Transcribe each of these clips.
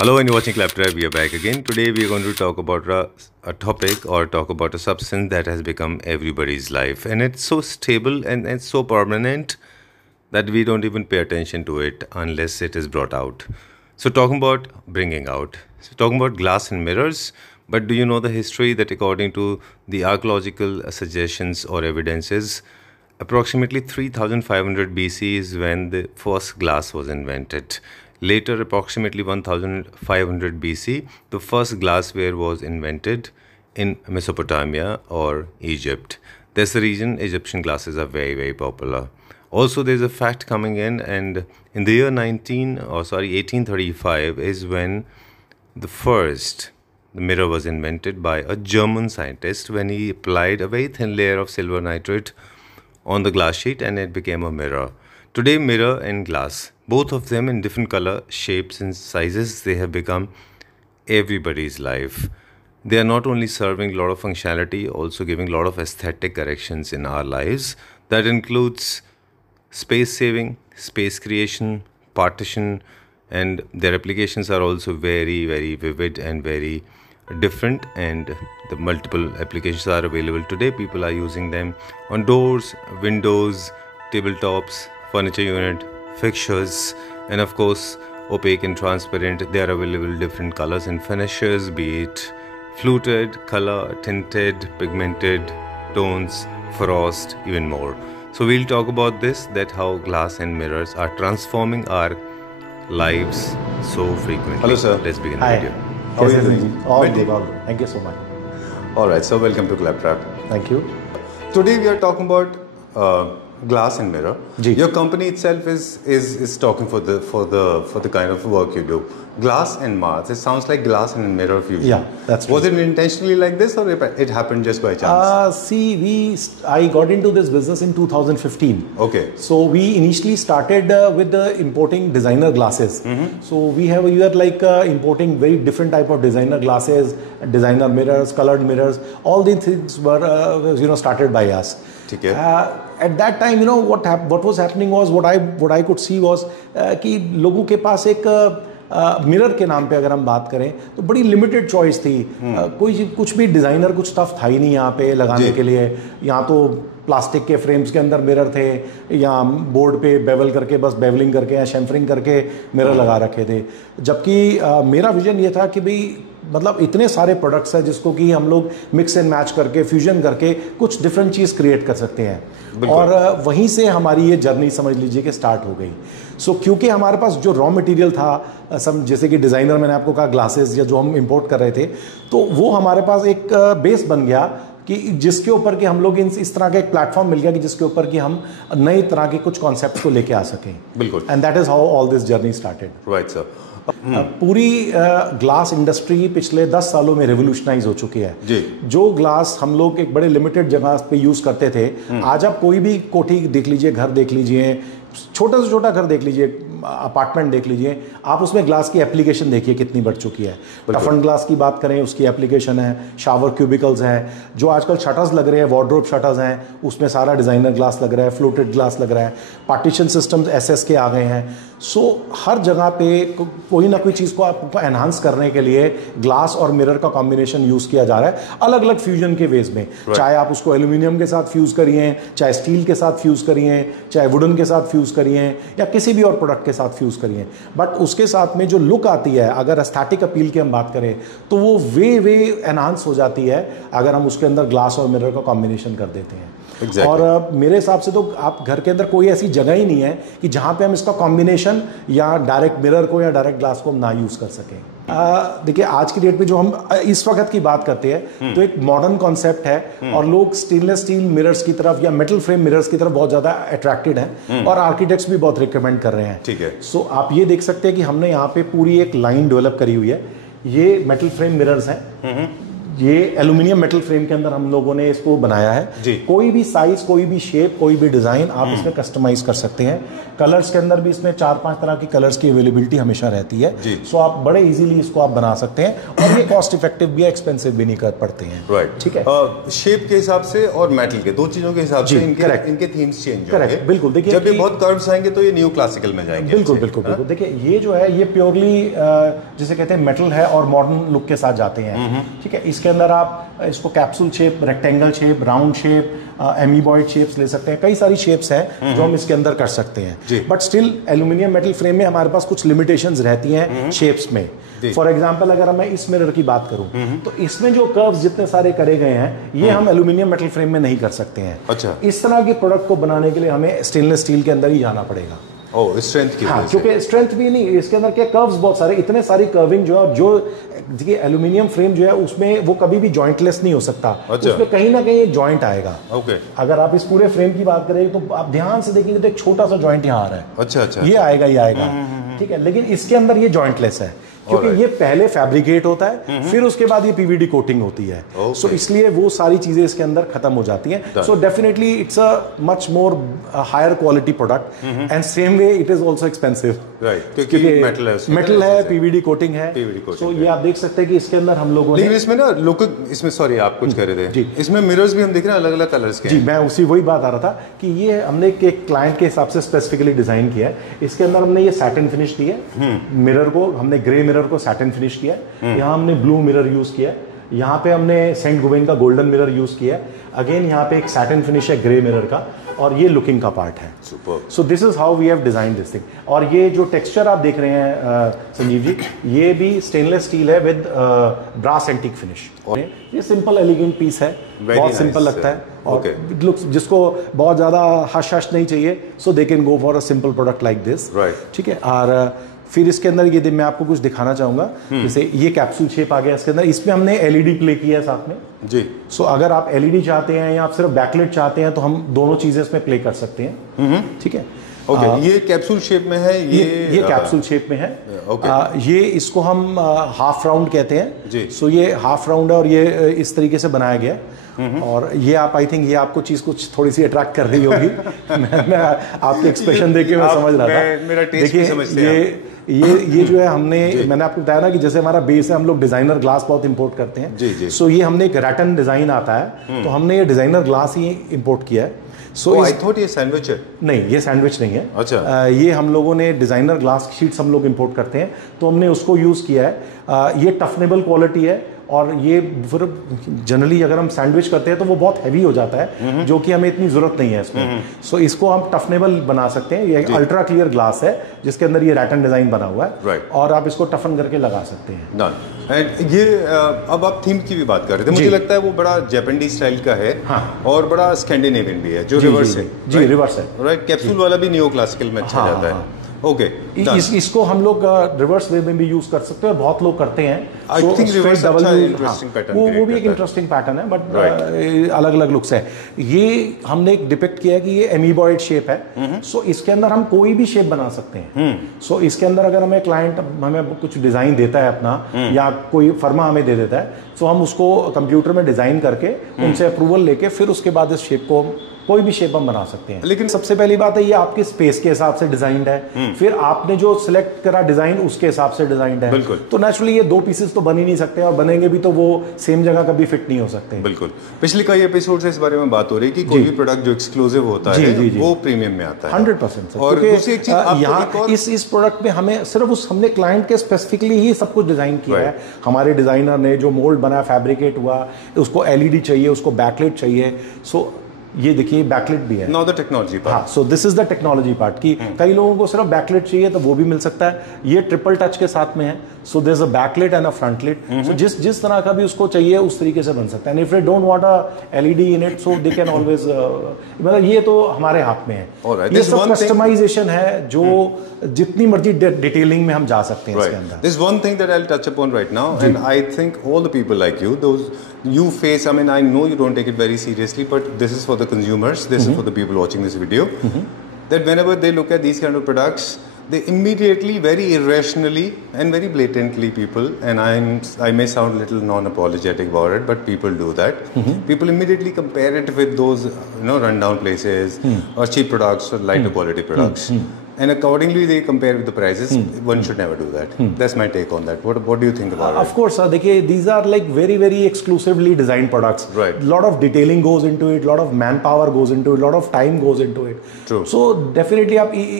Hello and you're watching Claptrap. We are back again. Today we are going to talk about a topic or talk about a substance that has become everybody's life, and it's so stable and it's so permanent that we don't even pay attention to it unless it is brought out. So talking about bringing out. So talking about glass and mirrors. But do you know the history that according to the archaeological suggestions or evidences, approximately 3500 BC is when the first glass was invented. Later, approximately 1500 BC, the first glassware was invented in Mesopotamia or Egypt. That's the reason Egyptian glasses are very, very popular. Also, there's a fact coming in, and in the year 1835 is when the mirror was invented by a German scientist when he applied a very thin layer of silver nitrate on the glass sheet and it became a mirror. Today, mirror and glass, both of them in different color, shapes and sizes, they have become everybody's life. They are not only serving a lot of functionality, also giving a lot of aesthetic corrections in our lives. That includes space saving, space creation, partition, and their applications are also very, very vivid and very different, and the multiple applications are available today. People are using them on doors, windows, tabletops, furniture unit, fixtures, and of course opaque and transparent. They are available different colors and finishes, be it fluted, color, tinted, pigmented, tones, frost, even more. So we'll talk about this, that how glass and mirrors are transforming our lives so frequently. Hello sir. Let's begin Hi. the video. How are you doing? All good, all good. Thank you so much. Alright, so welcome to Claptrap. Thank you. Today we are talking about glass and mirror. Ji. Your company itself is talking for the kind of work you do. Glass and Mars. It sounds like glass and mirror fusion. Yeah, that's true. Was it intentionally like this, or it happened just by chance? I got into this business in 2015. Okay. So we initially started with the importing designer glasses. So we are importing very different type of designer glasses, designer mirrors, colored mirrors. All these things were started by us. Okay. At that time, what was happening was what I could see was कि लोगों के पास एक mirror के नाम पे अगर हम बात करें तो बड़ी लिमिटेड चॉइस थी. कोई कुछ भी डिज़ाइनर कुछ स्टफ था ही नहीं यहाँ पे लगाने के लिए. यहाँ तो प्लास्टिक के फ्रेम्स के अंदर मिरर थे, या बोर्ड पे बेवल करके बस बेवलिंग करके या शेम्फरिंग करके मिरर लगा रखे थे. जबकि मेरा विजन ये था कि भाई मतलब इतने सारे प्रोडक्ट्स हैं जिसको कि हम लोग मिक्स एंड मैच करके फ्यूजन करके कुछ डिफरेंट चीज़ क्रिएट कर सकते हैं. और वहीं से हमारी ये जर्नी समझ लीजिए कि स्टार्ट हो गई. सो क्योंकि हमारे पास जो रॉ मटेरियल था, सब जैसे कि डिज़ाइनर मैंने आपको कहा ग्लासेस या जो हम इंपोर्ट कर रहे थे, तो वो हमारे पास एक बेस बन गया कि जिसके ऊपर कि हम लोग इस तरह का एक प्लेटफॉर्म मिल गया कि जिसके ऊपर कि हम नई तरह के कुछ कॉन्सेप्ट को लेके आ सकें. बिल्कुल. And that is how all this journey started. Right sir. पूरी ग्लास इंडस्ट्री पिछले 10 सालों में रिवोल्यूशनाइज हो चुकी है. जी. जो ग्लास हम लोग एक बड़े लिमिटेड जगह पे यूज़ करते थे, आज आप कोई भी कोठी देख लीजिए, घर देख लीजिए, छोटा से छोटा घर देख लीजिए, अपार्टमेंट देख लीजिए, आप उसमें ग्लास की एप्लीकेशन देखिए कितनी बढ़ चुकी है. टफन ग्लास की बात करें, उसकी एप्लीकेशन है. शावर क्यूबिकल्स हैं, जो आजकल शटर्स लग रहे हैं, वार्डरोब शटर्स हैं, उसमें सारा डिज़ाइनर ग्लास लग रहा है, फ्लोटेड ग्लास लग रहा है. पार्टीशन सिस्टम्स एसएस के आ गए हैं. सो हर जगह पे कोई ना कोई चीज़ को आपको एनहांस करने के लिए ग्लास और मिरर का कॉम्बिनेशन यूज़ किया जा रहा है अलग अलग फ्यूजन के वेज में. चाहे आप उसको एल्यूमिनियम के साथ फ्यूज़ करिए, चाहे स्टील के साथ फ्यूज़ करिए, चाहे वुडन के साथ फ्यूज़ करिए, या किसी भी और प्रोडक्ट के साथ फ्यूज़ करिए. बट उसके साथ में जो लुक आती है, अगर एस्थेटिक अपील की हम बात करें, तो वो वे एनहांस हो जाती है अगर हम उसके अंदर ग्लास और मिरर का कॉम्बिनेशन कर देते हैं. Exactly. और मेरे हिसाब से तो आप घर के अंदर कोई ऐसी जगह ही नहीं है कि जहाँ पे हम इसका कॉम्बिनेशन या डायरेक्ट मिरर को या डायरेक्ट ग्लास को हम ना यूज़ कर सकें. देखिए आज की डेट पे जो हम इस वक्त की बात करते हैं तो एक मॉडर्न कॉन्सेप्ट है, और लोग स्टेनलेस स्टील मिरर्स की तरफ या मेटल फ्रेम मिरर्स की तरफ बहुत ज़्यादा अट्रैक्टेड हैं, और आर्किटेक्ट्स भी बहुत रिकमेंड कर रहे हैं. ठीक है. सो आप ये देख सकते हैं कि हमने यहाँ पे पूरी एक लाइन डेवलप करी हुई है. ये मेटल फ्रेम मिरर्स हैं ये एल्यूमिनियम मेटल फ्रेम के अंदर हम लोगों ने इसको बनाया जी। है। कोई भी साइज, कोई भी शेप, कोई भी डिजाइन आप इसमें कस्टमाइज कर सकते हैं। कलर्स के अंदर भी इसमें 4-5 तरह की कलर्स की अवेलेबिलिटी हमेशा रहती है। जी। सो आप बड़े इजीली इसको आप बना सकते हैं और ये कॉस्ट इफेक्टिव भी है, एक्सपेंसिव भी नहीं कर पड़ते हैं। राइट, ठीक है। शेप के हिसाब से और मेटल के, दो चीजों के हिसाब से जी, इनके correct। इनके थीम्स चेंज होंगे। करेक्ट, बिल्कुल। देखिए जब ये कि- बहुत कर्व्स आएंगे तो ये न्यू क्लासिकल में जाएंगे। बिल्कुल बिल्कुल बिल्कुल। देखिए ये जो है ये प्योरली जिसे कहते हैं मेटल है और मॉडर्न लुक के साथ जाते हैं। ठीक है, इसके अंदर आप इसको capsule shape, rectangle shape, round shape, amoeboid shapes ले सकते हैं। कई सारी शेप्स हैं जो हम इसके अंदर कर सकते जी। हैं। But still aluminium metal frame में हमारे पास कुछ लिमिटेशंस रहती हैं शेप्स में। जी। फॉर एग्जांपल अगर मैं इस मिरर की बात करूं तो इसमें जो कर्व्स जितने सारे करे गए हैं ये हम एल्यूमिनियम मेटल फ्रेम में नहीं कर सकते हैं। अच्छा। इस तरह के प्रोडक्ट को बनाने के लिए हमें स्टेनलेस स्टील के अंदर ही जाना पड़ेगा। ओह, स्ट्रेंथ की हाँ, वजह से। क्योंकि स्ट्रेंथ भी नहीं, इसके अंदर क्या कर्व्स बहुत सारे, इतने सारी कर्विंग जो है, जो देखिए एल्यूमिनियम फ्रेम जो है उसमें वो कभी भी जॉइंटलेस नहीं हो सकता। अच्छा। उसमें कहीं ना कहीं एक जॉइंट आएगा। ओके। अगर आप इस पूरे फ्रेम की बात करें तो आप ध्यान से देखेंगे तो एक छोटा सा जॉइंट यहाँ आ रहा है। अच्छा अच्छा। ये आएगा, ये आएगा। ठीक है, लेकिन इसके अंदर ये जॉइंटलेस है क्योंकि Alright। ये पहले फैब्रिकेट होता है फिर उसके बाद ये पीवीडी कोटिंग होती है। Okay। सो इसलिए वो सारी चीजें इसके अंदर खत्म हो जाती हैं। Done। So definitely it's a much more higher quality product and same way it is also expensive. Right, क्योंकि मेटल है उसके मेटल अंदर, है, ऐसे। पीवीडी कोटिंग है। PVD coating सो है। ये आप देख सकते हैं कि इसके अंदर हम लोगों लेकिन ने इसमें ना लोग, इसमें सॉरी आप कुछ कह रहे थे जी। इसमें मिरर्स भी हम देख रहे हैं अलग अलग कलर्स के जी, हैं। मैं उसी वही बात आ रहा था कि ये हमने एक क्लाइंट के हिसाब से स्पेसिफिकली डिजाइन किया है। इसके अंदर हमने ये सैटिन फिनिश दी है। मिरर को हमने ग्रे मिरर को सैटिन फिनिश किया है। यहाँ हमने ब्लू मिरर यूज किया है। यहाँ पे हमने सेंट गुवेन का गोल्डन मिरर यूज किया है। अगेन यहाँ पे एक सैटिन फिनिश है ग्रे मिरर का और ये लुकिंग का पार्ट है। Super. So this is how we have design this thing. और ये जो टेक्सचर आप देख रहे हैं संजीव जी, ये भी स्टेनलेस स्टील है विद ब्रास एंटीक फिनिश। और ये सिंपल एलिगेंट पीस है, Very बहुत nice, सिंपल लगता है। और Okay। लुक्स जिसको बहुत ज्यादा हश हश नहीं चाहिए so they can go for a simple product like this. Right। ठीक है। और फिर इसके अंदर ये मैं आपको कुछ दिखाना चाहूंगा। जैसे ये कैप्सूल शेप आ गया इसके अंदर, इसमें हमने एलईडी प्ले किया है साथ में। जी। सो अगर आप एलईडी चाहते हैं या आप सिर्फ बैकलाइट चाहते हैं तो हम दोनों चीजें इसमें प्ले कर सकते हैं। ठीक है। ओके, ये कैप्सूल शेप में है। ये कैप्सूल शेप में है। ओके। ये इसको हम हाफ राउंड कहते हैं। जी। सो ये हाफ राउंड है और ये इस तरीके से बनाया गया है। और ये आप आई थिंक ये आपको चीज कुछ थोड़ी सी अट्रैक्ट कर रही होगी। मैं आपके एक्सप्रेशन देख के मैं समझ रहा था। मेरा टेस्ट भी समझते हैं ये जो है हमने मैंने आपको बताया ना कि जैसे हमारा बेस है, हम लोग डिजाइनर ग्लास बहुत इंपोर्ट करते हैं। जी, जी। सो ये हमने एक रैटन डिजाइन आता है तो हमने ये डिजाइनर ग्लास ही इंपोर्ट किया है। सो आई थॉट ये सैंडविच है। नहीं, ये सैंडविच नहीं है। अच्छा। ये हम लोगों ने डिजाइनर ग्लास शीट्स हम लोग इंपोर्ट करते हैं तो हमने उसको यूज किया है। ये टफनेबल क्वालिटी है और ये फिर जनरली अगर हम सैंडविच करते हैं तो वो बहुत हैवी हो जाता है जो कि हमें इतनी जरूरत नहीं है इसमें। सो इसको हम टफनेबल बना सकते हैं। ये अल्ट्रा क्लियर ग्लास है जिसके अंदर ये रैटन डिजाइन बना हुआ है। Right। और आप इसको टफन करके लगा सकते हैं। डन। एंड ये अब आप थीम की भी बात कर रहे थे, मुझे जी। लगता है वो बड़ा जापानी स्टाइल का है। हाँ। और बड़ा स्कैंडिनेवियन भी है जो जी, रिवर्स जी, है। जी, रिवर्स है। राइट, कैप्सूल वाला भी नियो क्लासिकल में अच्छा हाँ, जाता हाँ। है। ओके, इसको हम लोग रिवर्स वे में भी यूज कर सकते हैं और बहुत लोग करते हैं। I So, think straight reverse double अच्छा use, interesting हाँ, pattern वो create भी एक करता है। इंटरेस्टिंग पैटर्न है बट Right। अलग अलग लुक्स है। ये हमने एक डिपिक्ट किया है कि ये एमीबॉइड शेप है। सो इसके अंदर हम कोई भी शेप बना सकते हैं। सो इसके अंदर अगर हमें क्लाइंट हमें कुछ डिजाइन देता है अपना या कोई फर्मा हमें दे देता है तो हम उसको कंप्यूटर में डिजाइन करके उनसे अप्रूवल लेके फिर उसके बाद इस शेप को कोई भी शेप हम बना सकते हैं। लेकिन सबसे पहली बात है ये आपके स्पेस के हिसाब से डिजाइंड है। फिर आपने जो सिलेक्ट करा डिजाइन उसके हिसाब से डिजाइंड है। बिल्कुल। तो नेचुरली ये दो पीसेस तो बन ही नहीं सकते और बनेंगे भी तो वो सेम जगह कभी फिट नहीं हो सकते। बिल्कुल। पिछले कई एपिसोड से इस बारे में बात हो रही है कि कोई भी प्रोडक्ट जो एक्सक्लूसिव होता जी, है जी, जी। वो प्रीमियम में आता है। 100%। और दूसरी एक चीज आपको यहाँ एक और इस प्रोडक्ट में हमें सिर्फ हमने क्लाइंट के स्पेसिफिकली ही सब कुछ डिजाइन किया है। हमारे डिजाइनर ने जो मोल्ड बना फैब्रिकेट हुआ, उसको एलईडी चाहिए, उसको बैकलाइट चाहिए। सो ये देखिए बैकलाइट भी है। Now the technology part. हाँ, so this is the technology part की कई लोगों को सिर्फ बैकलाइट चाहिए तो वो भी मिल सकता है। ये ट्रिपल टच के साथ में है। So there is a backlight and a frontlight. सो जिस तरह का भी उसको चाहिए उस तरीके से बन सकता है। And if they don't want a LED in it so they can always, मतलब ये तो हमारे हाथ में है। Alright, ये there's सब one thing- कस्टमाइजेशन है जो जितनी मर्जी डिटेलिंग में हम जा सकते हैं इसके Right. अंदर। There's one thing that I'll touch upon right now, and I think all the people like you, those you face. I mean, I know you don't take it very seriously, but this is for the consumers. This is for the people watching this video. That whenever they look at these kind of products, they immediately, very irrationally and very blatantly people, and I may sound a little non-apologetic about it, but people do that. People immediately compare it with those rundown places or cheap products or lighter quality products. And accordingly, they compare with the prices. One should never do that. That's my take on that. What do you think about it? Of course, these are like very, very exclusively designed products. Right. A lot of detailing goes into it, a lot of manpower goes into it, a lot of time goes into it. True. So definitely,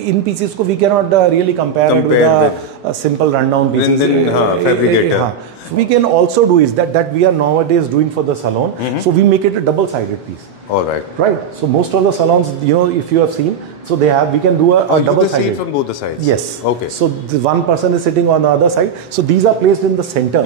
in pieces we cannot really compare it with a simple rundown pieces. Fabricator. We can also do is that we are nowadays doing for the salon. So we make it a double-sided piece. All right. Right. So most of the salons, if you have seen, so we can do a double-sided. You can see it from both the sides. Yes. Okay. So one person is sitting on the other side. So these are placed in the center,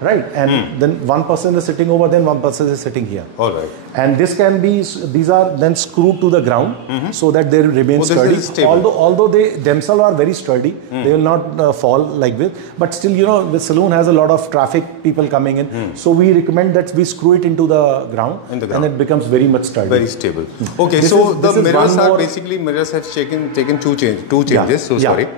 right? And then one person is sitting over there, one person is sitting here. All right. And these are then screwed to the ground so that they remain sturdy. Although they themselves are very sturdy, they will not fall like this. But still, the saloon has a lot of traffic, people coming in. So we recommend that we screw it into the ground, and it becomes very much sturdy. Very stable. Okay, so the mirrors are basically, mirrors have taken two changes. Yeah. Sorry.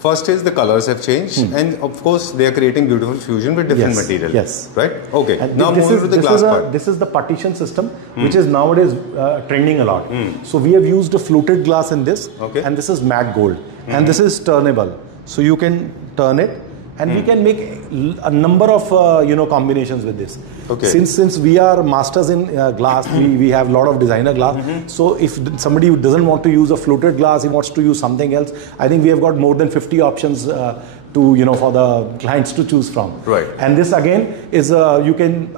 First is the colors have changed, and of course they are creating beautiful fusion with different material. Yes. Right. Okay. And now moving to the glass part. This is the partition system, which is nowadays trending a lot. So we have used a fluted glass in this, and this is matte gold, and this is turnable. So you can turn it, and we can make a number of combinations with this. Okay. Since we are masters in glass, we have a lot of designer glass. So if somebody who doesn't want to use a fluted glass, he wants to use something else, I think we have got more than 50 options for the clients to choose from. Right. And this again is you can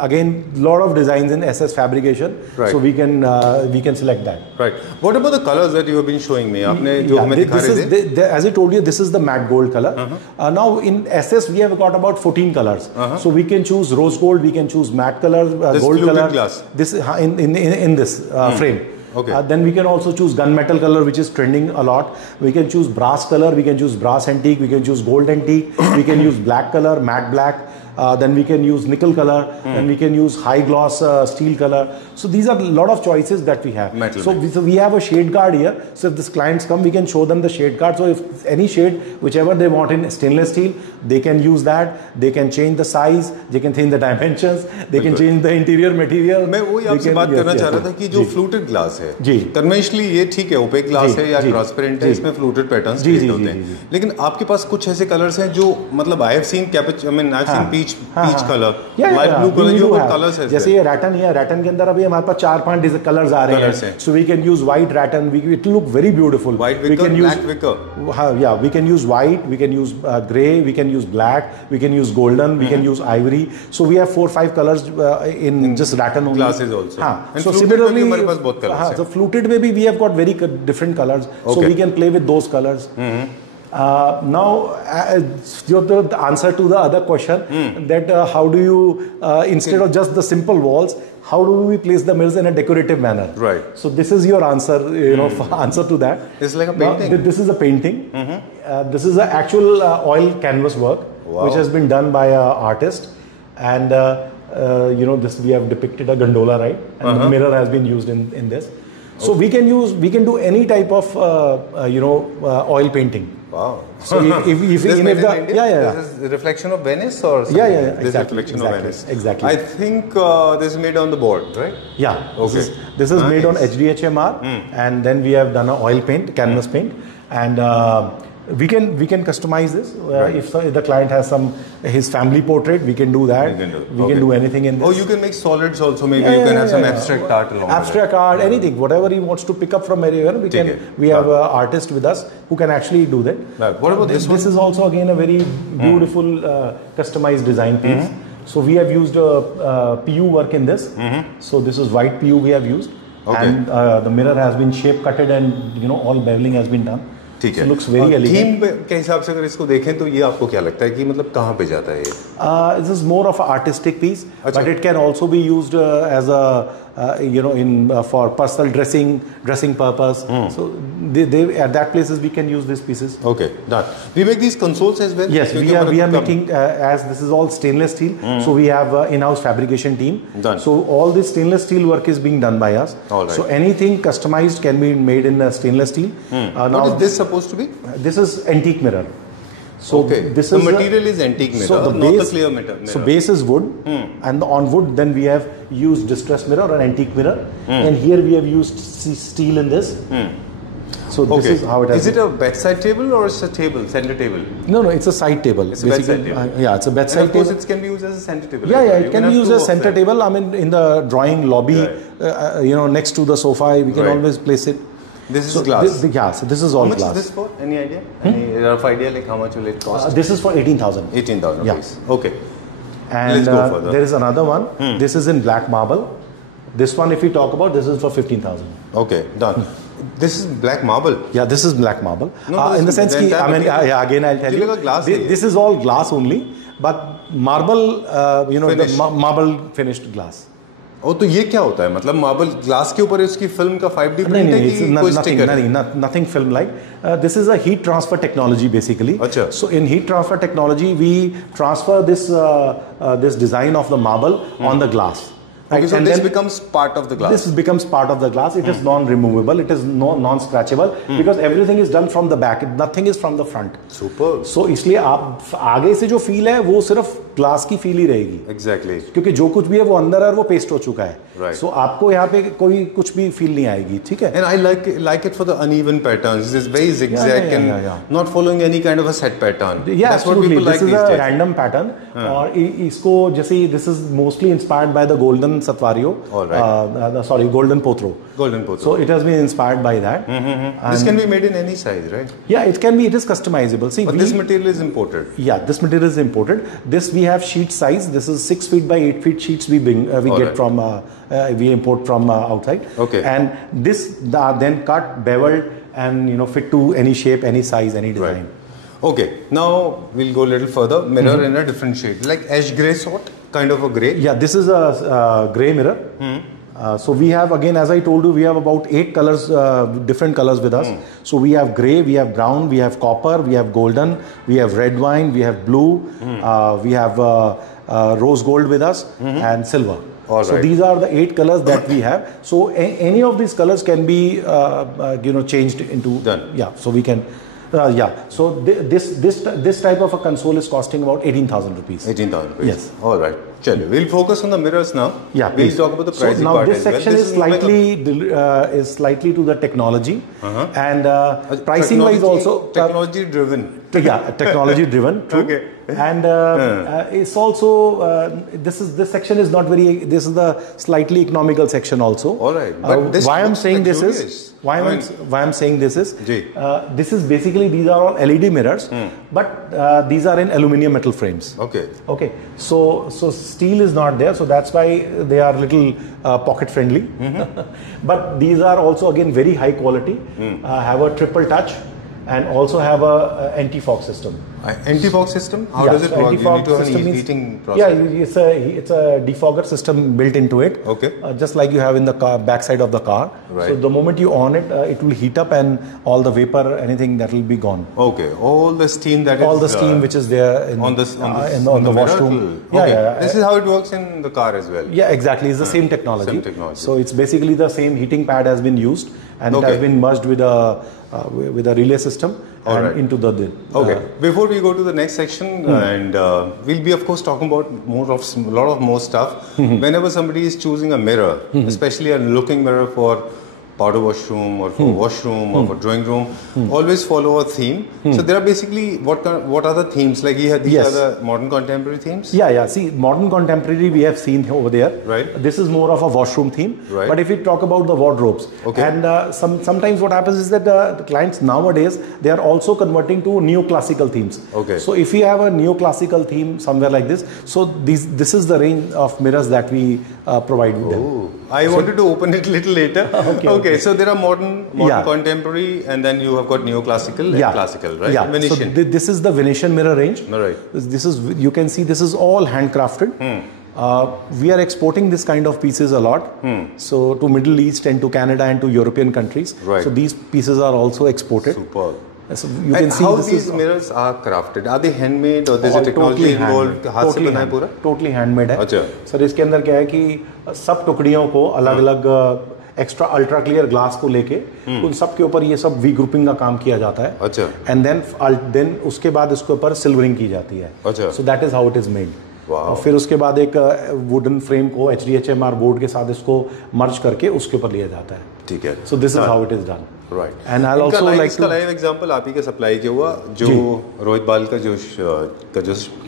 lot of designs in SS fabrication. Right. So we can select that. Right. What about the colors that you have been showing me? As I told you, this is the matte gold color. Now in SS we have got about 14 colors. So we can choose rose gold, we can choose matte color, gold color. Glass. This in this frame. Okay. Then we can also choose gunmetal color, which is trending a lot. We can choose brass color, we can choose brass antique, we can choose gold antique, we can use black color, matte black. Then we can use nickel color, then we can use high gloss steel color. So these are a lot of choices that we have. So we have a shade card here. So if these clients come, we can show them the shade card. So if any shade, whichever they want in stainless steel, they can use that. They can change the size, they can change the dimensions, they can change the interior material. मैं वही आपसे बात करना चाह रहा था कि जो फ्लूटेड ग्लास है, कन्वेंशनली ये ठीक है, ओपेक ग्लास है या ट्रांसपेरेंट है, इसमें फ्लूटेड पैटर्न्स क्रिएट होते हैं. लेकिन आपके पास कुछ ऐसे कलर्स हैं जो मतलब I have seen peach colour, light blue colour, जो कलर्स है. जैसे ये रैटन है, रैटन के अंदर अभी हमारे पास 4-5 कलर्स आ रहे हैं. So we can use white rattan, it look very beautiful. We can use black wicker. We can use white, we can use grey, we can use black, we can use golden, we can use ivory. So we have 4-5 colors in just rattan only. Glasses also. And so similarly, so fluted maybe we have got very different colors. So we can play with those colors. Now, the answer to the other question, that how do you, instead of just the simple walls, how do we place the mirrors in a decorative manner? Right. So this is your answer, answer to that. It's like a painting. Now, this is a painting. This is an actual oil canvas work, which has been done by an artist. And, this we have depicted a gondola, right? And the mirror has been used in this. So we can do any type of, oil painting. Wow. So if this is made in India? This is a reflection of Venice or something? Exactly. This is reflection of Venice. Exactly. I think this is made on the board, right? Yeah. Okay. This is made on HDHMR, and then we have done an oil paint, canvas paint, and we can customize this. If the client has his family portrait, we can do that. We can do anything in this. Oh, you can make solids also. Maybe you can have some abstract art along. Abstract art, anything, whatever he wants to pick up from anywhere, we have an artist with us who can actually do that. What about this one? This is also again a very beautiful customized design piece. So we have used PU work in this. So this is white PU we have used, and the mirror has been shape cutted, and all beveling has been done. ठीक है. Looks very elegant. Theme के हिसाब से अगर इसको देखें तो ये आपको क्या लगता है कि मतलब कहाँ पे जाता है ये? This is more of an artistic piece, but it can also be used as a for personal dressing purpose. So they at that places we can use these pieces. Okay, done. We make these consoles as well? Yes, we are making, as this is all stainless steel, so we have in-house fabrication team. Done. So all this stainless steel work is being done by us. All right. So anything customized can be made in stainless steel. What is this supposed to be? This is antique mirror. So okay, this the is material is antique mirror, so not the clear mirror. So base is wood, and on wood then we have used distress mirror or antique mirror, and here we have used steel in this. So this is how it has. Is it a bedside table or it's a table, center table? No, it's a side table. It's a bedside table. Yeah, it's a bedside and of course table. it can be used as a center table. Yeah, right? it can be used as center table. I mean, in the drawing lobby, next to the sofa, we can always place it. This is glass. So this is all glass. How much is this for? Any idea? Any rough idea, like how much will it cost? This is for 18,000. 18,000 rupees. Okay. And let's go further. There is another one. This is in black marble. This one, if we talk about, this is for 15,000. Okay, done. This is black marble. Yeah, this is black marble. No, in the sense that, again I'll tell you, this is all glass only, but marble, the marble finished glass. Oh, तो ये क्या होता है? मतलब marble glass के ऊपर इसकी film का 5D प्रिंट है कि कोई स्टिकर है? Nothing film like. This is a heat transfer technology basically. अच्छा. So in heat transfer technology, we transfer this design of the marble on the glass. Okay, so this becomes part of the glass. This becomes part of the glass. It is non-removable. It is non-scratchable because everything is done from the back. Nothing is from the front. Super. So इसलिए आप आगे से जो feel है वो सिर्फ glass की feel ही रहेगी. Exactly. क्योंकि जो कुछ भी है वो अंदर है वो पेस्ट हो चुका है. Right. So आपको यहाँ पे कोई कुछ भी फील नहीं आएगी. ठीक है. And I like it for the uneven patterns. It's very zigzag and not following any kind of a set pattern. Yeah, that's what people like these days. This is a random pattern. और इसको जैसे this is mostly inspired by the golden Satvario. All right. Golden Potro. Golden Potro. So it has been inspired by that. This can be made in any size, right? Yeah, it can be. It is customizable. See, but this material is imported. Yeah, this material is imported. This we have sheet size. This is 6 feet by 8 feet sheets we get from we import from outside. Okay. And this are then cut, beveled, and fit to any shape, any size, any design. Right. Okay. Now we'll go a little further. Mirror in a different shade, like ash gray sort, kind of a gray. Yeah, this is a gray mirror. So we have, again, as I told you, we have about 8 colors, different colors with us. So we have gray, we have brown, we have copper, we have golden, we have red wine, we have blue, we have rose gold with us, and silver. All so right. these are the 8 colors that we have. So any of these colors can be, changed into. Done. Yeah. So we can. So this type of a console is costing about 18,000 rupees. 18,000 rupees. Yes. All right. Chalo. We'll focus on the mirrors now. Yeah. We'll talk about the pricing part this section is slightly to the technology, and pricing wise also technology driven. Yeah, technology driven. True. Okay. And it's also this section is not very. This is the slightly economical section also. All right. But why I'm saying this is why I'm saying this is this is basically, these are all LED mirrors, but these are in aluminum metal frames. Okay. Okay. So steel is not there, so that's why they are little pocket friendly. But these are also again very high quality. Have a triple touch. And also have a anti-fog system. Anti-fog system? How does it work? You need to have a heating process. Yeah, it's a defogger system built into it. Okay. Just like you have in the car, backside of the car. Right. So the moment you on it, it will heat up and all the vapor, anything that will be gone. Okay. All the steam which is there in the washroom. Okay. This is how it works in the car as well. Yeah, exactly. It's the same technology. So it's basically the same heating pad has been used, and it has been merged with a relay system into the. Okay. Before we go to the next section, and we'll be of course talking about a lot of more stuff. Whenever somebody is choosing a mirror, especially a looking mirror for powder washroom or for washroom or for drawing room, always follow a theme. So there are basically what are the themes? Like these are the modern contemporary themes? Yeah. See, modern contemporary we have seen over there. Right. This is more of a washroom theme. Right. But if we talk about the wardrobes, and sometimes what happens is that the clients nowadays, they are also converting to neoclassical themes. Okay. So if you have a neoclassical theme somewhere like this, so this is the range of mirrors that we provide with them. I wanted to open it a little later. Okay. So there are modern contemporary, and then you have got neoclassical and classical, right? Yeah. Venetian. So this is the Venetian mirror range. Right. This is, you can see, this is all handcrafted. We are exporting this kind of pieces a lot. So to Middle East and to Canada and to European countries. Right. So these pieces are also exported. Superb. So you can And see how this these is mirrors are crafted? Are they handmade or there's a technology totally involved? handmade. हाथ से Totally बना है पूरा? Totally handmade है. अच्छा. Sir इसके अंदर क्या है कि सब टुकड़ियों को अलग अलग एक्स्ट्रा अल्ट्रा क्लियर ग्लास को लेके उन सब के ऊपर ये सब वी ग्रुपिंग का काम किया जाता है. अच्छा. एंड देन उसके बाद इसके ऊपर सिल्वरिंग की जाती है. अच्छा. So that is how it is made. Wow. और फिर उसके बाद एक वुडन फ्रेम को HDHMR बोर्ड के साथ इसको मर्ज करके उसके ऊपर लिया जाता है. ठीक है. So this is how it is done. Right. And I also like इसका लाइव एग्जांपल आप ही का सप्लाई किया हुआ जो रोहित बाल का जो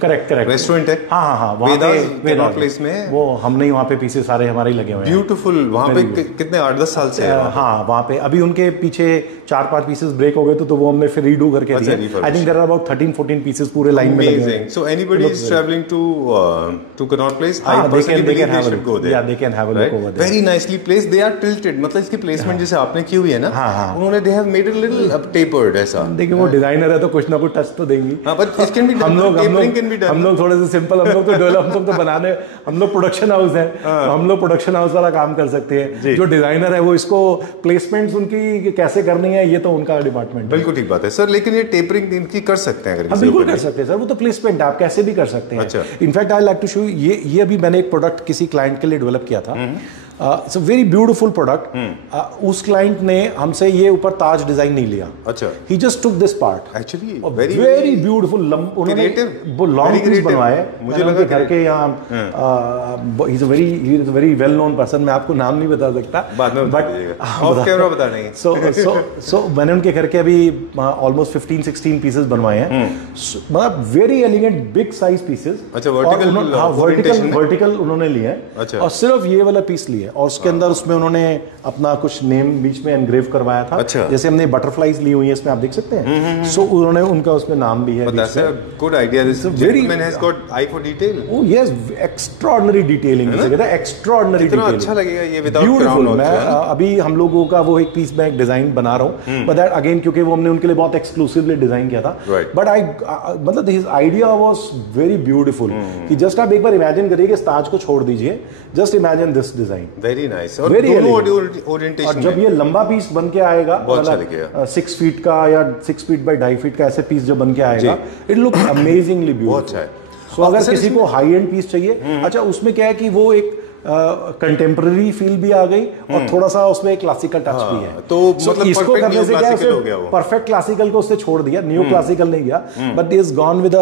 करेक्ट रेस्टोरेंट है. हाँ वहाँ पे प्लेस में वो हमने वहाँ पे पीछे सारे हमारे ही लगे हुए हैं. ब्यूटीफुल. वहाँ पे कितने 8-10 साल से है? हाँ वहाँ पे अभी उनके पीछे 4-5 पीसेस ब्रेक हो गए तो वो हमने फिर रीडू करके दिए. I think there are about 13-14 pieces पूरे लाइन में लगे हुए हैं. So anybody is travelling to Connaught Place, I personally believe they should go there. They can have a look over there. Very nicely placed. They are tilted. मतलब इसकी placement जैसे आपने की हुई है ना, उन्होंने they have made little tapered ऐसा. देखिए वो डिजाइनर है तो कुछ ना कुछ टच तो देंगी. हां but it can be done. हम लोग थोड़े से सिंपल, हम लोग तो डेवलप, हम लोग तो बनाने, हम लोग प्रोडक्शन हाउस है तो हम लोग प्रोडक्शन हाउस वाला काम कर सकते हैं. जो डिजाइनर है वो इसको प्लेसमेंट्स उनकी कैसे करनी है ये तो उनका डिपार्टमेंट. बिल्कुल ठीक बात है सर. लेकिन ये टेपरिंग इनकी कर सकते हैं अगर बिल्कुल कर सकते हैं सर. वो तो प्लेसमेंट आप कैसे भी कर सकते हैं. In fact I like to show ये अभी मैंने एक प्रोडक्ट किसी क्लाइंट के लिए डेवलप किया था. It's a very beautiful product. उस क्लाइंट ने हमसे ये ऊपर ताज डिजाइन नहीं लिया. अच्छा. He just took this part. Actually very beautiful. उन्होंने वो लॉन्ग पीस बनवाए. मुझे लगा घर के यहाँ he is a very well known person. मैं आपको नाम नहीं बता सकता बाद में ऑफ कैमरा बता देंगे. सो मैंने उनके घर के अभी ऑलमोस्ट 15-16 पीसेस बनवाए हैं. मतलब very elegant big size pieces. अच्छा. वर्टिकल उन्होंने लिए हैं और सिर्फ ये वाला पीस लिया और उसके अंदर उसमें उन्होंने अपना कुछ नेम बीच में एनग्रेव करवाया था. अच्छा. जैसे हमने बटरफ्लाईज ली हुई है इसमें आप देख सकते हैं. सो उन्होंने उनका उसमें नाम भी है. Good idea. This gentleman has got I for detail. Oh yes, extraordinary detailing. जिसे कहते हैं एक्स्ट्राऑर्डिनरी डिटेलिंग. अच्छा लगेगा ये विदाउट क्राउन. मैं अभी हम लोगों का वो एक पीस में एक डिजाइन बना रहा हूं. बट दैट अगेन क्योंकि वो हमने उनके लिए बहुत एक्सक्लूसिवली डिजाइन किया था. बट आई मतलब his idea was very beautiful कि जस्ट आप एक बार इमेजिन करिए कि इस ताज को छोड़ दीजिए. Just imagine this design. Very nice. और दोनों ओरिएंटेशन. और जब ये लंबा पीस बन के आएगा, मतलब 6 फीट का या 6 फीट बाय 2.5 फीट का ऐसे पीस जब बन के आएगा, इट लुक अमेजिंगली ब्यूटीफुल. सो अगर किसी को हाई एंड पीस चाहिए, अच्छा उसमें क्या है कि वो एक कंटेम्पररी फील भी आ गई और थोड़ा सा उसमें क्लासिकल टच भी है. तो मतलब इसको करने से क्या है, परफेक्ट क्लासिकल को उससे छोड़ दिया, न्यू क्लासिकल नहीं गया, but is gone with a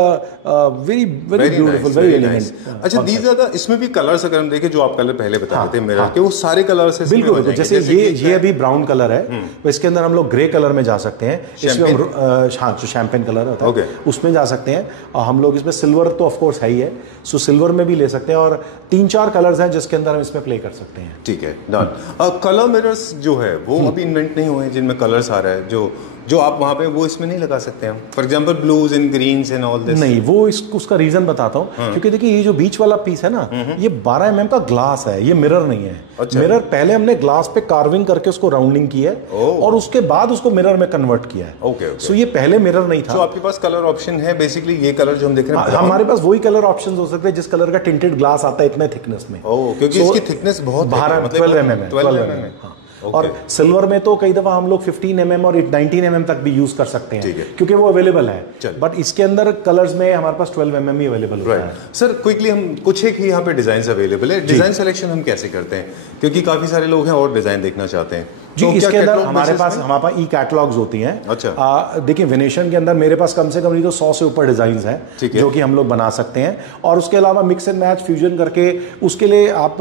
very beautiful, very elegant. अच्छा. दीज आर द, इसमें भी कलर्स अगर हम देखें जो आप कलर पहले बता रहे थे मिरर के, वो सारे कलर्स हैं. बिल्कुल. जैसे ये अभी ब्राउन कलर है तो इसके अंदर हम लोग ग्रे कलर में जा सकते हैं. इसमें हाँ जो शैंपेन कलर होता है उसमें जा सकते हैं. और हम लोग इसमें सिल्वर तो ऑफ कोर्स है ही है, सो सिल्वर में भी ले सकते हैं. और 3-4 कलर्स हैं जिसके अंदर हम इसमें प्ले कर सकते हैं. ठीक है. डन. कलर मिरर्स जो है वो अभी इन्वेंट नहीं हुए हैं जिनमें कलर्स आ रहा है जो आप वहाँ पे वो इसमें नहीं लगा सकते हैं. For example blues and greens and all this. नहीं, वो उसका रीजन बताता हूँ. क्योंकि देखिए ये जो बीच वाला पीस है ना, ये 12 mm का ग्लास है, ये मिरर नहीं है. अच्छा. मिरर पहले हमने ग्लास पे कार्विंग करके उसको राउंडिंग की है और उसके बाद उसको मिरर में कन्वर्ट किया है. ओके. सो ये पहले मिरर नहीं था. तो आपके पास कलर ऑप्शन है बेसिकली. ये कलर जो हम देख रहे हैं, हमारे पास वही कलर ऑप्शन हो सकते हैं जिस कलर का टिंटेड ग्लास आता है इतने थिकनेस में. क्योंकि इसकी थिकनेस बहुत 12 mm है. और सिल्वर में तो कई दफा हम लोग 15 mm और 19 mm तक भी यूज कर सकते हैं क्योंकि वो अवेलेबल है. बट इसके अंदर कलर्स में हमारे पास 12 mm ही अवेलेबल होता है. सर क्विकली हम कुछ एक ही यहाँ पे डिजाइन अवेलेबल है. डिजाइन सिलेक्शन हम कैसे करते हैं क्योंकि काफी सारे लोग हैं और डिजाइन देखना चाहते हैं. जी. तो इसके अंदर हमारे पास ई कैटलॉग्स होती हैं. अच्छा. देखिए वेनेशन के अंदर मेरे पास कम से कम नहीं तो 100 से ऊपर डिजाइन्स हैं जो कि हम लोग बना सकते हैं. और उसके अलावा मिक्स एंड मैच फ्यूजन करके उसके लिए आप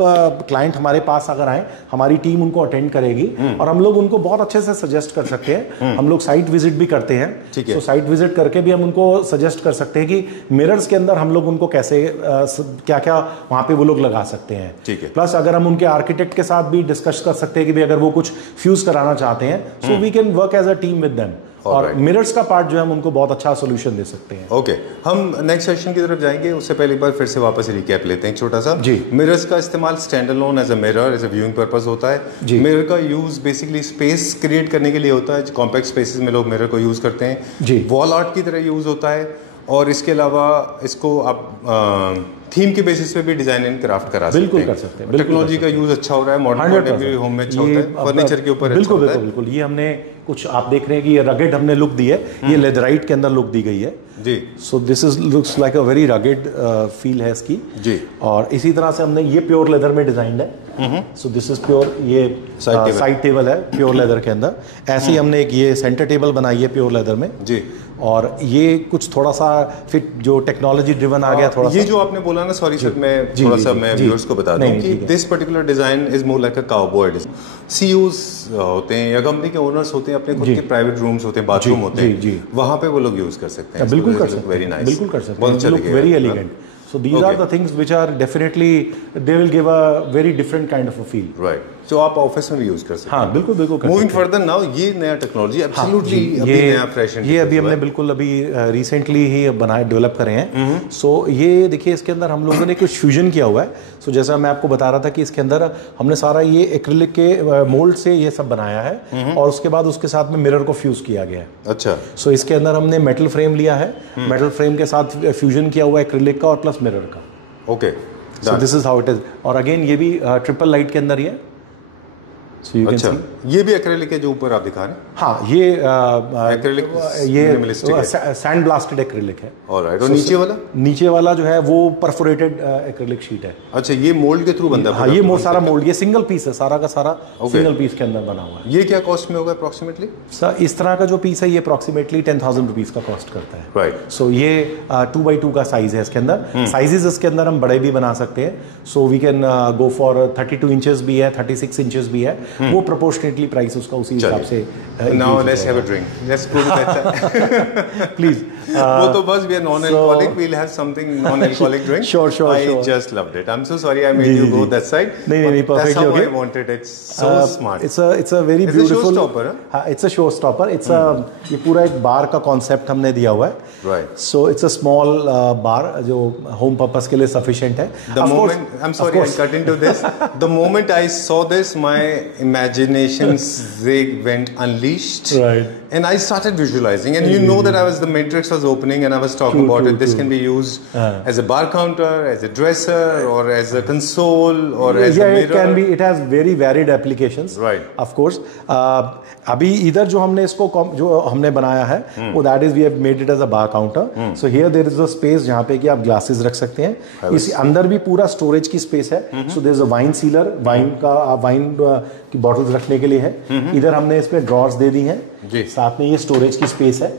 क्लाइंट हमारे पास अगर आए, हमारी टीम उनको अटेंड करेगी और हम लोग उनको बहुत अच्छे से सजेस्ट कर सकते हैं. हम लोग साइट विजिट भी करते हैं. तो साइट विजिट करके भी हम उनको सजेस्ट कर सकते हैं कि मिरर्स के अंदर हम लोग उनको कैसे क्या क्या वहां पे वो लोग लगा सकते हैं. प्लस अगर हम उनके आर्किटेक्ट के साथ भी डिस्कस कर सकते हैं कि भाई अगर वो कुछ फ्यूज कराना चाहते हैं, so we can work as a team with them. और मिरर्स का पार्ट जो है हम उनको बहुत अच्छा सोल्यूशन दे सकते हैं. ओके. हम नेक्स्ट सेशन की तरफ जाएंगे. उससे पहले एक बार फिर से वापस रिकैप लेते हैं छोटा सा. जी. मिरर्स का इस्तेमाल stand alone as a mirror, as a viewing purpose होता है. मिरर का यूज बेसिकली स्पेस क्रिएट करने के लिए होता है. कॉम्पैक्ट स्पेसेस में लोग मिरर को यूज करते हैं. वॉल आर्ट की तरह यूज होता है. और इसके अलावा इसको आप थीम के बेसिस पे भी डिजाइन एंड क्राफ्ट करा सकते हैं। बिल्कुल कर सकते हैं, टेक्नोलॉजी का यूज अच्छा हो रहा है, मॉडर्न भी होम में अच्छा होता है, फर्नीचर के ऊपर बिल्कुल अच्छा होता है। बिल्कुल। ये हमने कुछ आप देख रहे हैं कि ये रगेड हमने लुक दी है, ये लेदराइट के अंदर लुक दी गई है जी। So this is looks like a very rugged feel है इसकी जी। और इसी तरह से हमने ये प्योर लेदर में डिजाइंड है। सो दिस इज प्योर, ये साइड टेबल है प्योर लेदर के अंदर। ऐसे ही हमने एक ये सेंटर टेबल बनाई है प्योर लेदर में जी। और ये कुछ थोड़ा सा फिर जो टेक्नोलॉजी ड्रिवन आ गया थोड़ा ये सा। जो आपने बोला ना, सॉरी सर मैं जी, थोड़ा जी, सा जी, मैं जी। व्यूअर्स को बता दूं नहीं, कि ठीक है। This particular design is more like a cowboy design. CEOs होते हैं या कंपनी के ओनर्स होते हैं, अपने खुद जी। के प्राइवेट रूम्स होते हैं, बाथरूम जी, होते हैं, जी, जी। वहां पे वो लोग यूज कर सकते हैं। बिल्कुल कर सकते वेरी हैं, नाइस, बिल्कुल कर सकते बहुत हैं, अच्छा लुक लगेगा। Very elegant. So these are the things which are definitely they will give a very different kind of a feel. Right, तो आप ऑफिस में भी यूज कर सकते हैं। हाँ बिल्कुल बिल्कुल कर मूविंग सकते हैं। फर्दर नाउ, ये नया टेक्नोलॉजी एब्सोल्युटली अभी ये नया फ्रेश ये अभी हमने बिल्कुल अभी रिसेंटली ही बनाए डेवलप करे हैं। सो ये देखिए इसके अंदर हम लोगों ने कुछ फ्यूजन किया हुआ है। सो जैसा मैं आपको बता रहा था कि इसके अंदर हमने सारा ये एक्रिलिक के मोल्ड से ये सब बनाया है और उसके बाद उसके साथ में मिरर को फ्यूज किया गया है। अच्छा। सो इसके अंदर हमने मेटल फ्रेम लिया है, मेटल फ्रेम के साथ फ्यूजन किया हुआ है एक्रिलिक का और प्लस मिरर का। Okay, so this is how it is. और अगेन ये भी ट्रिपल लाइट के अंदर ही है। So you can अच्छा, see। ये भी एक्रेलिक है जो ऊपर आप दिखा रहे हैं? हाँ ये Acrylic ये minimalistic है। सैंड ब्लास्टेड एक्रिलिक है। ऑलराइट, और नीचे वाला? नीचे वाला जो है वो परफोरेटेड एक्रिलिक शीट है। अच्छा, ये मोल्ड के थ्रू बनता है? हाँ ये सारा मोल्ड, ये सिंगल पीस है, सारा का सारा सिंगल पीस के अंदर बना हुआ है। ये क्या कॉस्ट में होगा अप्रोक्सीमेटली? सर इस तरह का जो पीस है ये अप्रोक्सीमेटली 10,000 रुपीज का कॉस्ट करता है। राइट। सो ये 2x2 का साइज है इसके अंदर। साइजेस इसके अंदर हम बड़े भी बना सकते हैं। So we can go for 32 inches भी है, 36 इंचेस भी है। वो प्रोपोर्शनेटली प्राइस उसका उसी हिसाब से। Now let's have a drink, let's go to that please. वो तो बस we are non alcoholic, we will have something non alcoholic drink. Sure. I just loved it, I am so sorry I made you go that side. नहीं perfectly okay. I wanted it, so smart. It's a very It's a beautiful showstopper, हाँ it's a showstopper. It's a ये पूरा एक बार का concept हमने दिया हुआ है। Right. So it's a small बार जो होम पर्पस के लिए सफिशिएंट है। The moment, I'm sorry, I cut into this. The moment I saw this, my imaginations they went unleashed. Right. And I started visualizing, and you know that the Matrix was opening, and I was talking about it. This can be used as a bar counter, as a dresser, or as a console, or as a mirror. It can be. It has very varied applications. Right. Of course. अभी इधर जो हमने इसको जो हमने बनाया है वो that is we have made it as a bar counter. So here there is a space जहाँ पे कि आप ग्लासेस रख सकते हैं। इस अंदर भी पूरा स्टोरेज की स्पेस है। So there is a wine cellar, wine का वाइन की बॉटल्स रखने के लिए है। इधर हमने इसमें ड्रॉर्स दे दी हैं, साथ में ये स्टोरेज की स्पेस है।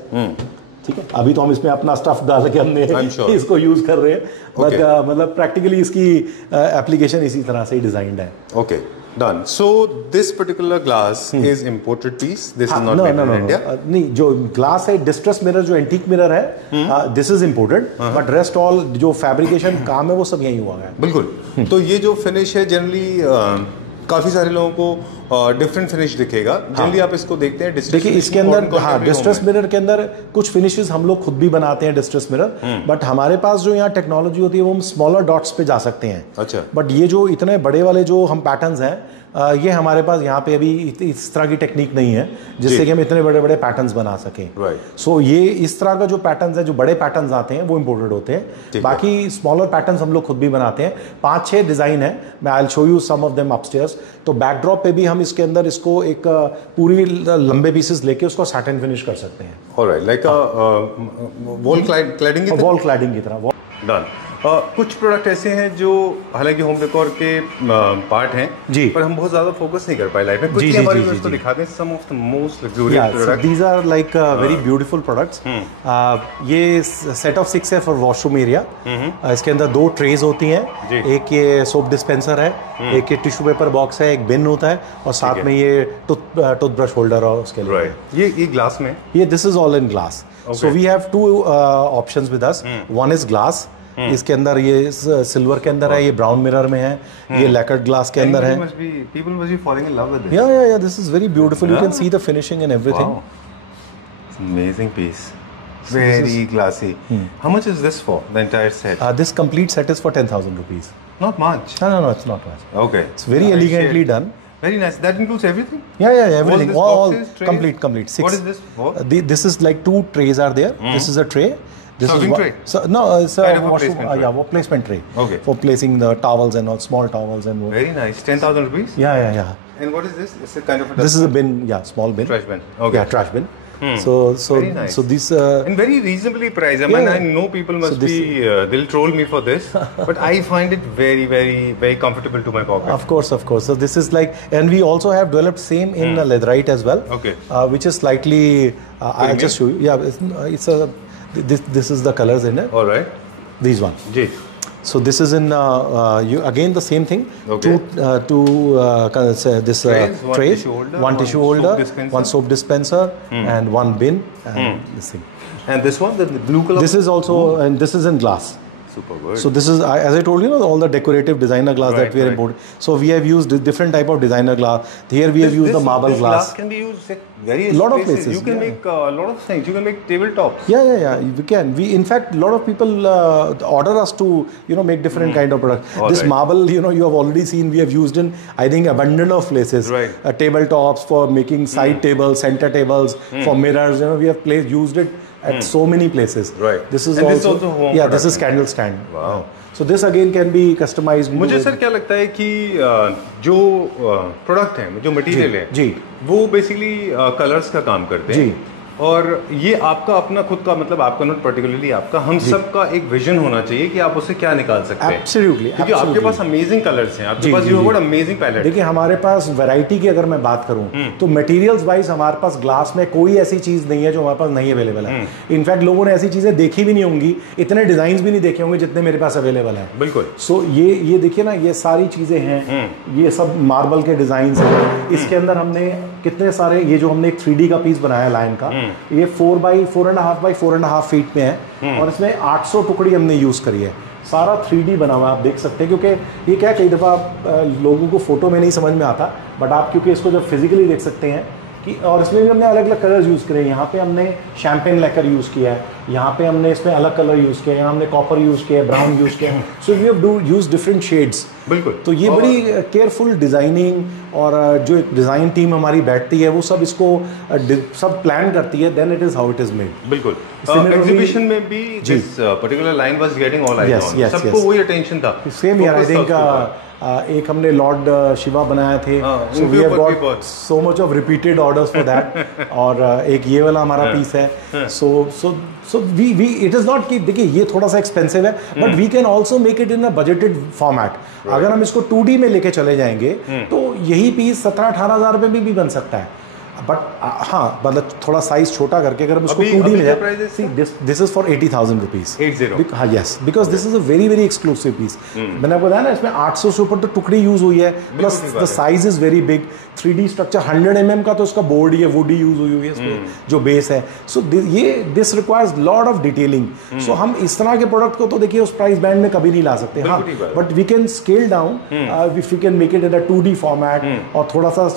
ठीक है, अभी तो हम इसमें अपना स्टफ डाल के हमने इसको यूज कर रहे हैं, बट मतलब प्रैक्टिकली इसकी एप्लीकेशन इसी तरह से ही डिजाइंड है। Okay, done. So this particular glass is imported piece. This is not made in India. नहीं, जो ग्लास है डिस्ट्रेस मिरर जो एंटीक मिरर है this is imported, but rest all जो फैब्रिकेशन काम है वो सब यही हुआ है। बिल्कुल। तो ये जो फिनिश है जनरली काफी सारे लोगों को डिफरेंट फिनिश दिखेगा। जनरली आप इसको देखते हैं डिस्ट्रेस। देखिए इसके अंदर हाँ डिस्ट्रेस मिरर के अंदर कुछ फिनिशेस हम लोग खुद भी बनाते हैं डिस्ट्रेस मिरर, बट हमारे पास जो यहाँ टेक्नोलॉजी होती है वो हम स्मॉलर डॉट्स पे जा सकते हैं। अच्छा। बट ये जो इतने बड़े वाले जो हम पैटर्न्स हैं ये हमारे पास यहाँ पे अभी इस तरह की टेक्निक नहीं है जिससे कि हम इतने बड़े बड़े पैटर्न्स बना सकें। राइट। सो ये इस तरह का जो पैटर्न्स है, जो बड़े पैटर्न्स आते हैं वो इम्पोर्टेड होते हैं। बाकी स्मॉलर पैटर्न्स हम लोग खुद भी बनाते हैं। 5-6 डिजाइन है, मैं I will show you some of them upstairs. तो बैकड्रॉप पे भी हम इसके अंदर इसको एक पूरी लंबे पीसेस लेके उसको सैटिन फिनिश कर सकते हैं। Alright, like wall cladding wall cladding की तरह। डन। कुछ प्रोडक्ट ऐसे हैं जो हालांकि होम डेकोर के पार्ट हैं जी, पर हम बहुत ज्यादा फोकस नहीं कर पाए लाइफ में। कुछ हमारे व्यूअर्स को दिखाते हैं some of the most luxurious product. These are like very beautiful products. ये सेट ऑफ 6 है फॉर वॉशरूम एरिया। इसके अंदर 2 ट्रेज होती हैं, एक ये सोप डिस्पेंसर है, एक ये टिश्यू पेपर बॉक्स है, एक बिन होता है और साथ में ये टूथब्रश होल्डर और उसके लिए। राइट। ये ग्लास में, ये this is all in glass. So we have 2 options with us. One is glass, इसके अंदर ये सिल्वर के अंदर है, ये ब्राउन मिरर में है, ये लैकर्ड ग्लास के अंदर है। People must be falling in love with this. Yeah, this is very beautiful. You can see the finishing and everything. Wow. It's an amazing piece. Very glassy. How much is this for, the entire set? This complete set is for 10,000 rupees. Not much. No, it's not much. Okay. It's very elegantly done. Very nice. That includes everything? Yeah, everything. All All boxes, trays? complete. 6. What is this for? This is like 2 trays are there. This is a tray. This Serving is tray? No, it's a Kind of a washroom. placement tray. Yeah, placement tray. Okay. For placing the towels and all, small towels and. Very nice. 10,000 rupees. Yeah. And what is this? It's a kind of a This is a bin. Yeah, small bin. trash bin. Okay. Yeah, trash bin. So Very nice. so this. And very reasonably priced. I mean, Yeah. I know people must this- be they'll troll me for this, but I find it very, very, very comfortable to my pocket. Of course. So this is like, and we also have developed same in leatherite as well. Okay. Which is slightly. I'll just show you. Yeah, it's a. This is the colors in it. All right. These one. Ji. So this is in you again the same thing. Okay. Two this Trays, one trays, tissue holder, one one tissue soap holder, dispenser. one soap dispenser, and one bin, and this thing. And this one, the blue color. This is also, and this is in glass. super good. So this is, as I told you, all the decorative designer glass that Right, we are right. importing. So we have used different type of designer glass. Here we have used the marble this glass. can be used at various Lot of places. places, You can yeah. make a lot of things. You can make tabletops. Yeah. We can. We, in fact, a lot of people order us to, make different kind of products. All This right. marble, you have already seen. We have used in, I think, abundant of places. Right. Tabletops for making side tables, center tables, for mirrors. We have used it at so many places. Right. This is And also, this is also home yeah. This product, is candle stand. Wow. So this again can be customized. मुझे sir क्या लगता है कि जो product है, जो material है, जी। वो बेसिकली कलर्स का काम करते हैं जी। और ये आपका अपना खुद का, मतलब आपका नॉट पर्टिकुलरली आपका, हम सब का एक विजन होना चाहिए कि आप उससे क्या निकाल सकते हैं। Absolutely, क्योंकि आपके absolutely. पास अमेजिंग कलर्स हैं, आपके जी, पास जी, यू हैव जी। Got amazing palette. देखिए हमारे पास वैरायटी की अगर मैं बात करूं तो मटेरियल्स वाइज हमारे पास ग्लास में कोई ऐसी चीज नहीं है जो हमारे पास नहीं अवेलेबल है। इनफैक्ट लोगों ने ऐसी चीजें देखी भी नहीं होंगी, इतने डिजाइन भी नहीं देखे होंगे जितने मेरे पास अवेलेबल है। बिल्कुल। सो ये देखिए ना, ये सारी चीजें हैं, ये सब मार्बल के डिजाइन हैं। इसके अंदर हमने कितने सारे, ये जो हमने एक 3D का पीस बनाया लायन का, ये 4x4.5 by 4.5 फीट में है और इसमें 800 टुकड़ी हमने यूज करी है। सारा 3D बना हुआ है, आप देख सकते हैं। क्योंकि ये क्या, कई दफ़ा लोगों को फोटो में नहीं समझ में आता, बट आप क्योंकि इसको जब फिजिकली देख सकते हैं कि, और इसमें भी हमने अलग अलग कलर्स यूज़ करे हैं। यहाँ पे हमने शैम्पेन लेकर यूज़ किया है, यहाँ पे हमने इसमें अलग कलर यूज़ किया है, यहाँ हमने कॉपर यूज़ किया है, ब्राउन यूज़ किया है। So we have use different shades. बिल्कुल। तो ये बड़ी केयरफुल डिज़ाइनिंग, और जो एक डिज़ाइन टीम हमारी बैठती है वो सब इसको सब प्लान करती है, then it is how it is made. बिल्कुल। Similarly- एग्जीबिशन में भी this particular line was getting all eyes on, सबको वही अटेंशन था। Same year I Focus think था उसके एक हमने लॉर्ड शिवा बनाए थे, सो उनके वी हैव ऊपर भी गॉट बहुत। So much of repeated orders for that. और एक ये वाला हमारा पीस है। So we it is not कि देखिए ये थोड़ा सा एक्सपेंसिव है, but we can also make it in a budgeted format. अगर हम इसको 2D में लेके चले जाएंगे तो यही पीस 17-18 हज़ार रुपये में भी बन सकता है। बट हाँ, मतलब थोड़ा साइज छोटा करके अगर हम उसको 2D में क्या प्राइस है see this is for 80,000 rupees. 80? हाँ, yes, because this is a very very exclusive piece. मैंने आपको बताया ना, इसमें 800 से ऊपर तो टुकड़ी यूज हुई है, प्लस ठीक द बात है। Size is very big. 3D structure 100 mm का तो इसका बोर्ड या वुडी यूज हुई है इसमें, जो बेस है। So this requires lot of detailing. So हम इस तरह के प्रोडक्ट को तो देखिए उस प्राइस बैंड में कभी नहीं ला सकते। हाँ, बिल्कुल ठीक बात है। But we can scale down if we can make it in a 2D format, और थोड़ा सा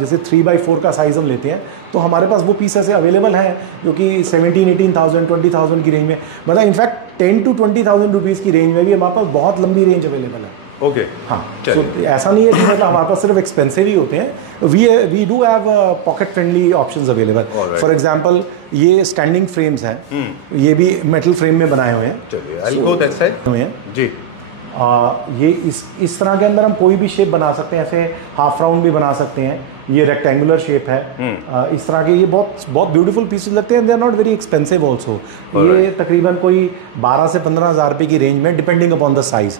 जैसे 3x4 का साइज हम लेते हैं, तो हमारे पास वो पीस ऐसे अवेलेबल हैं जो कि 17,000-18,000 20,000 की रेंज में, मतलब इनफैक्ट 10 to 20,000 रुपीज़ की रेंज में भी हमारे पास बहुत लंबी रेंज अवेलेबल है। ओके। हाँ, चलिए। so ऐसा नहीं है कि मतलब हमारे पास सिर्फ एक्सपेंसिव ही होते हैं। We do have pocket friendly options available. Alright. For example ये स्टैंडिंग फ्रेम्स हैं, ये भी मेटल फ्रेम में बनाए हुए हैं। चलिए, I will go that side. हुए हैं जी। ये इस तरह के अंदर हम कोई भी शेप बना सकते हैं, ऐसे हाफ राउंड भी बना सकते हैं। ये रेक्टेंगुलर शेप है। इस तरह के ये बहुत बहुत ब्यूटीफुल पीसेस लगते हैं। They are not very expensive also. ये तकरीबन कोई 12 से 15 हज़ार रुपये की रेंज में, डिपेंडिंग अपॉन द साइज।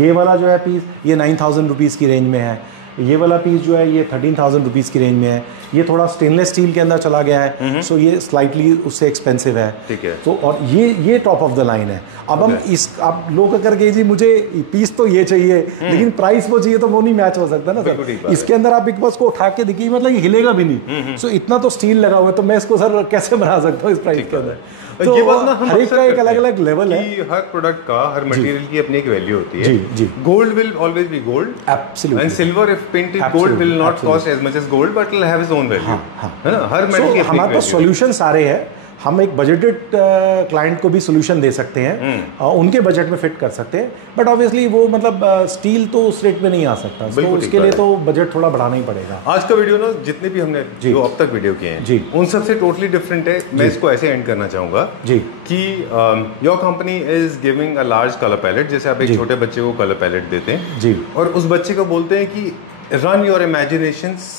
ये वाला जो है पीस, ये 9,000 रुपीज़ की रेंज में है। ये वाला पीस जो है ये 13,000 रुपीज़ की रेंज में है। ये थोड़ा स्टेनलेस स्टील के अंदर चला गया है, सो ये स्लाइटली उससे एक्सपेंसिव है। ठीक है। तो और ये टॉप ऑफ द लाइन है। अब हम आप लोग करके जी मुझे पीस तो ये चाहिए, लेकिन प्राइस वो चाहिए, तो वो नहीं मैच हो सकता ना बिल्कुल ठीक सर। बात इसके अंदर आप एक बार को उठा के देखिए, मतलब ये हिलेगा भी नहीं। सो इतना तो स्टील लगा हुआ है, तो मैं इसको सर कैसे बना सकता हूँ इस प्राइस के अंदर। तो ये बात ना हम हर एक अक्सर का एक करते अलग हैं अलग लेवल है। कि हर प्रोडक्ट का, हर मटेरियल की अपनी एक वैल्यू होती है। जी, जी। Gold will always be gold, Absolutely. And silver if painted gold Absolutely. Will not Absolutely. Cost as much as gold, but will have his own value. है ना, हर मेटल की So, अपनी हमारे पास वैल्यू। सॉल्यूशन सारे हैं। हम एक बजटेड क्लाइंट को भी सोल्यूशन दे सकते हैं, उनके बजट में फिट कर सकते हैं, बट ऑब्वियसली वो मतलब स्टील तो उस रेट में नहीं आ सकता, तो उसके लिए तो बजट थोड़ा बढ़ाना ही पड़ेगा। आज का वीडियो ना जितने भी हमने जो अब तक वीडियो किए हैं जी, उन सबसे टोटली डिफरेंट है। मैं इसको ऐसे एंड करना चाहूँगा जी कि your company is giving a large colour palette, जैसे आप एक छोटे बच्चे को कलर पैलेट देते हैं जी, और उस बच्चे को बोलते हैं कि run your imaginations,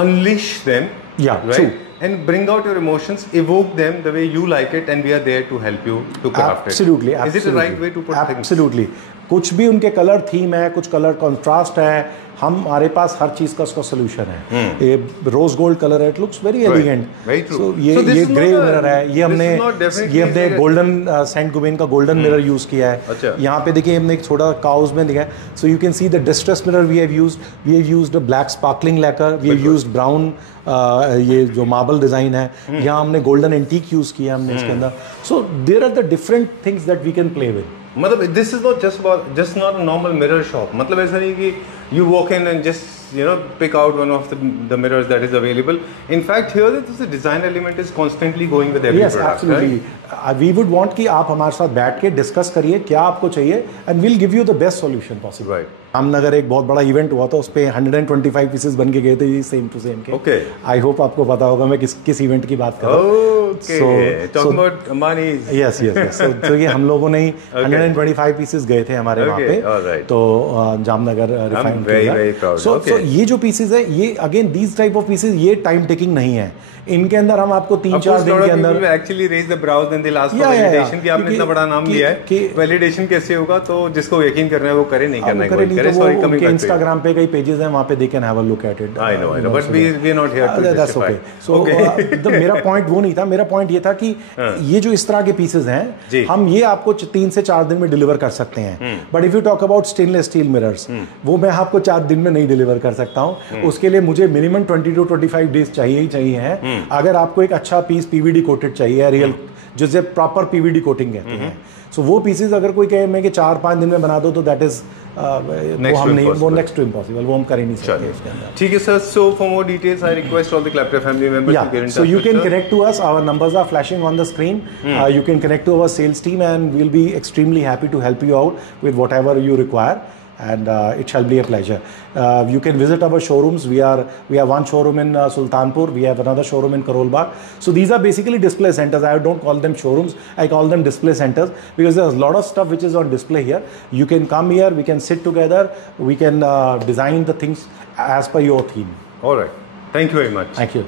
unleash them, right? And bring out your emotions, evoke them the way you like it, and we are there to help you to craft absolutely, it. Is it the right way to put things? Absolutely. कुछ भी उनके colour theme है, कुछ colour contrast है, हमारे पास हर चीज का उसका सोल्यूशन है। ये रोज गोल्ड कलर है, it looks very elegant. So ये ग्रे मिरर है, ये हमने गोल्डन सेंट गुबेन का गोल्डन मिरर यूज किया है। यहाँ पे देखिए हमने एक छोटा काउज में दिखा है, so you can see the distress mirror we have used a black sparkling lacquer, we have used brown, ये जो मार्बल डिजाइन है, यहाँ हमने गोल्डन एंटीक यूज किया हमने इसके अंदर। So there are the different things that we can play with. मतलब this is not just not a normal mirror shop. मतलब ऐसा नहीं कि you walk in and just pick out one of the mirrors that is available. In fact, here the design element is constantly going with every product. Yes, absolutely. Right? We would want कि आप हमारे साथ बैठ के discuss करिए क्या आपको चाहिए, and we'll give you the best solution possible. Right. Ramnagar एक बहुत बड़ा इवेंट हुआ था, उस पे 125 पीसेस बन के गए थे सेम टू सेम के। Okay. आई होप आपको पता होगा मैं किस इवेंट की बात कर रहा हूँ। Okay. Talking about Ambani's. Yes. So ये हम लोगों ने 125 पीसेस गए थे हमारे वहाँ पे, तो जामनगर रिफाइंड किया। So ये जो पीसेस है, ये again these type of pieces, ये टाइम टेकिंग नहीं है। इनके अंदर हम आपको 3-4 दिन के अंदर actually raise the brows and they last for validation कि आपने इतना बड़ा नाम लिया है, वैलिडेशन कैसे होगा, तो जिसको यकीन करना है वो करे, नहीं करना है कोई करे। सॉरी, कमिंग बैक, इंस्टाग्राम पे कई पेजेस हैं, वहां पे they can have a look at it. I know but we are not here to justify. So मेरा पॉइंट वो नहीं था, मेरा पॉइंट ये था कि ये जो इस तरह के पीसेस हैं, हम ये आपको 3 से 4 दिन में डिलीवर कर सकते हैं, but if you talk about stainless steel mirrors, वो मैं आपको 4 दिन में नहीं डिलीवर कर सकता हूँ। उसके लिए मुझे मिनिमम 20 to 25 डेज चाहिए ही चाहिए हैं। अगर आपको एक अच्छा पीस पीवीडी कोटेड चाहिए, रियल जिसे प्रॉपर पीवीडी कोटिंग कहते हैं, सो वो पीसेस अगर कोई कहे मैं कि 4-5 दिन में बना दो, तो दैट इज वो हम नहीं, वो नेक्स्ट टू इम्पॉसिबल, वो हम कर ही नहीं सकते इसके अंदर। ठीक है sir, so for more details I request all the Clapter family members to get in touch. So you can connect to us, our numbers are flashing on the screen, you can connect to our sales team and we will be extremely happy to help you out with whatever you require, and it shall be a pleasure. You can visit our showrooms. We have one showroom in Sultanpur. We have another showroom in Karol Bagh. So these are basically display centers. I don't call them showrooms. I call them display centers because there's a lot of stuff which is on display here. You can come here. We can sit together. We can design the things as per your theme. All right. Thank you very much. Thank you.